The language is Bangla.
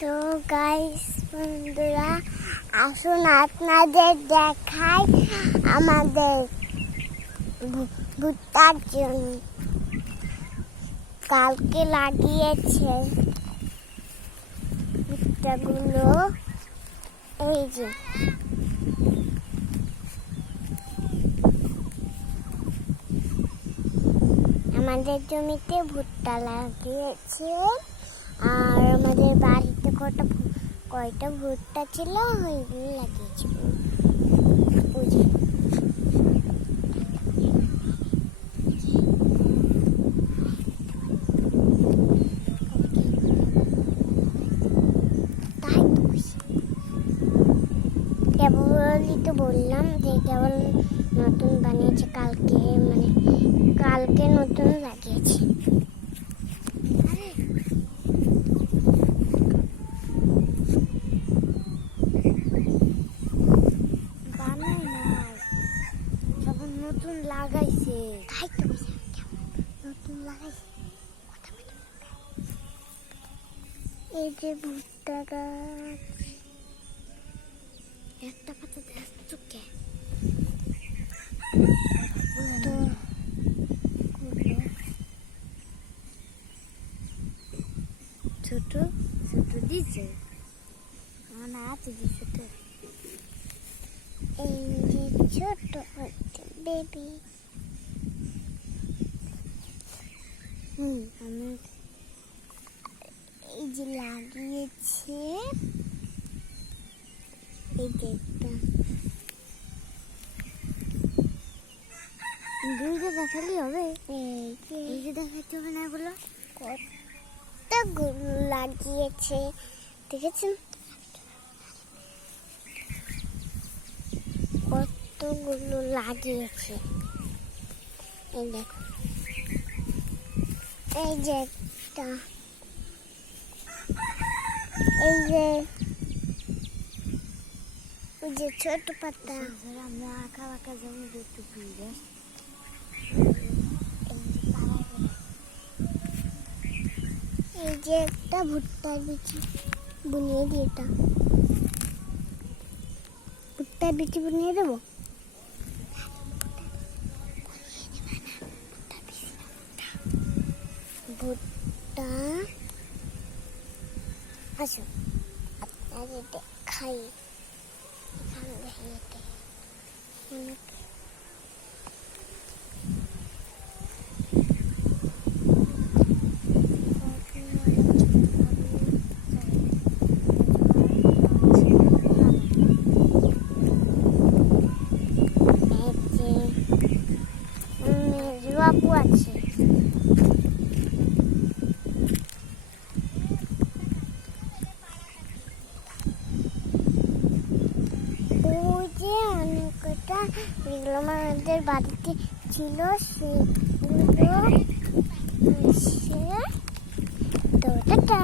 তো গাইস বন্ধুরা, আসুন আপনাদের দেখাই আমাদের ভুট্টার জন্য কালকে লাগিয়েছে ভুট্টাগুলো। এই যে আমাদের জমিতে ভুট্টা লাগিয়েছে, আর আমাদের বাড়িতে কয়টা ভুট্টা ছিল ওইগুলো লাগিয়েছে। কেবলই তো বললাম যে কেবল নতুন বানিয়েছে, কালকে নতুন লাগিয়েছে। নতুন লাগাইছে, তাই তো নতুন লাগাইছে। এই যে ভুট্টা গাছ, একটা পাতা চুকে ছোট ছোট দিছে, মানে আছে যে ছোট। এই যে ছোট বেবি, আমি এই যে লাগিয়েছে, এই যে একটা দুইটা দেখালেই হবে, এই যে দেখাতে হবে না, এগুলো কতগুলো লাগিয়েছে দেখেছেন, কতগুলো লাগিয়েছে। এই দেখো, এই যে একটা, এই যে ওই যে ছোট পাতা, আমরা আঁকা বাঁকা জমি একটু ঘুরে। এই যে একটা ভুট্টার বিচি বুনিয়ে দিই, এটা ভুট্টার বিচি বুনিয়ে দেবো। ভুট্টা আসুন আপনাদের দেখাই, বাবু আছে, ওই যে অনেকটা যেগুলো আমাদের বাড়িতে ছিল সেগুলো তো টাটা।